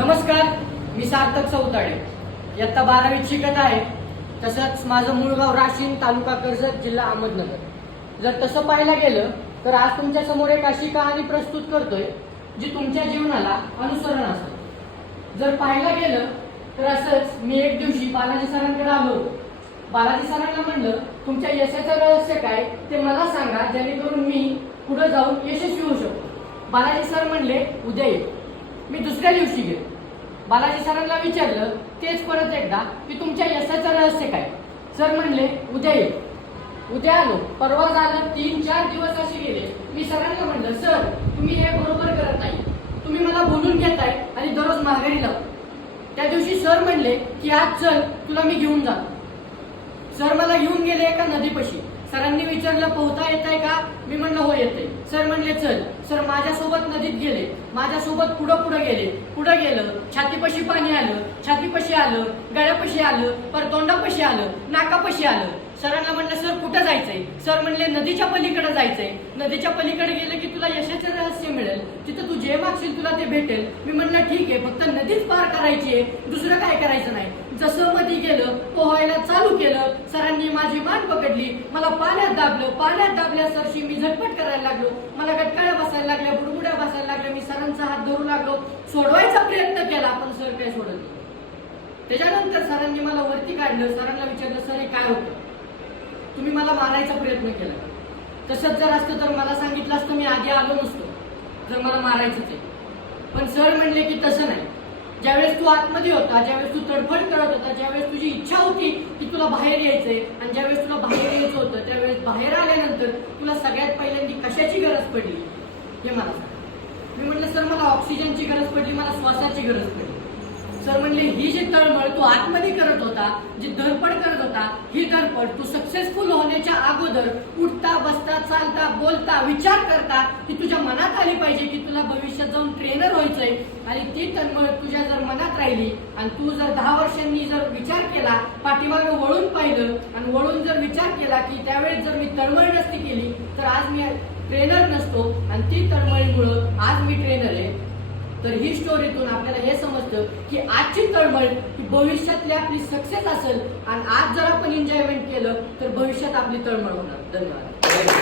नमस्कार मी सार्थक चौताडे. इयत्ता बारावीत शिकत आहे. तसंच माझं मूळ गाव राशीन तालुका कर्जत जिल्हा अहमदनगर. जर तसं पाहायला गेलं तर आज तुमच्यासमोर एक अशी कहाणी प्रस्तुत करतोय जी तुमच्या जीवनाला अनुसरण असेल जर पाहायला गेलं तर असंच मी एक दिवशी बालाजी सरांकडे आलो बालाजी सरांना म्हणलं तुमच्या यशाचं रहस्य काय? ते मला सांगा जेणेकरून मी पुढे जाऊन यशस्वी होऊ शकतो. बालाजी सर म्हणले उद्या ये. मी दुसऱ्या दिवशी गेलो. बालाजी सरांना विचारलं तेच परत एकदा की तुमच्या यशाचं रहस्य काय? सर म्हणले उद्या ये उद्या आलो. परवा झालं तीन चार दिवस असे गेले. मी सरांना म्हणलं सर तुम्ही हे बरोबर करत नाही. तुम्ही मला बोलून घेताय आणि दररोज माघारी लाव. त्या दिवशी सर म्हणले की आज चल तुला मी घेऊन जातो. सर मला घेऊन गेले एका नदीपाशी. सरांनी विचारलं पोहता येत आहे का? मी हो येते. सर म्हणले चल. सर माझ्यासोबत नदीत गेले. माझ्यासोबत पुढं पुढं गेले. पुढं गेलं छातीपाशी पाणी आलं छातीपाशी आलं गळ्यापाशी आलं पर तोंडापशी आलं नाकापाशी आलं. सरांना म्हणलं सर कुठं जायचंय? सर म्हणले नदीच्या पलीकडे जायचंय. नदीच्या पलीकडे गेलं की तुला यशाचं रहस्य मिळेल. तिथं तू जे मागशील तुला ते भेटेल. मी म्हणलं ठीक आहे फक्त नदीच पार करायची आहे. दुसरं काय करायचं नाही? जसं मध्ये गेलं पोहा चालू सरांनी माझी मान पकडली. मला पाण्यात दाबलं. पाण्यात दाबल्या सरशी मी झटपट करायला लागलो. मला गटकाळ्या बसायला लागल्या बुडबुड्या बसायला लागल्या. मी सरांचा हात धरू लागलो. सोडवायचा प्रयत्न केला पण सर काय सोडत नाही. त्याच्यानंतर सरांनी मला वरती काढलं. सरांना विचारलं सर हे काय होतं? तुम्ही मला मारायचा प्रयत्न केला. तसंच जर असतं तर मला सांगितलं असतं मी आधी आलो नसतो. जर मला मारायचं आहे पण सर म्हणले की तसं नाही. ज्यावेळेस तू आतमध्ये होता ज्यावेळेस तू तडफड करत होता ज्यावेळेस तुझी इच्छा होती तुला बाहेर यायचंय आणि ज्यावेळेस तुला बाहेर यायचं होतं त्यावेळेस बाहेर आल्यानंतर तुला सगळ्यात पहिल्यांदा कशाची गरज पडली? हे मला मी म्हटलं सर मला ऑक्सिजनची गरज पडली मला श्वासाची गरज पडली. सर म्हणले ही जी तळमळ तू आतमध्ये करत होता जी धडपड करत होता ही धडपड तू सक्सेसफुल होण्याच्या अगोदर उठता बसता चालता बोलता विचार करता ती तुझ्या मनात आली पाहिजे की तुला भविष्यात जाऊन ट्रेनर व्हायचंय आणि ती तळमळ तुझ्या जर मनात राहिली आणि तू जर दहा वर्षांनी जर विचार केला पाठीमागे वळून पाहिलं आणि वळून जर विचार केला की त्यावेळेस जर मी तळमळ नसती केली तर आज मी ट्रेनर नसतो आणि ती तळमळीमुळं आज मी ट्रेनर आहे. तर ही स्टोरीतून आपल्याला हे समजतं की आजची तळमळ ही भविष्यातली आपली सक्सेस असेल आणि आज जर आपण एन्जॉयमेंट केलं तर भविष्यात आपली तळमळ होणार. धन्यवाद.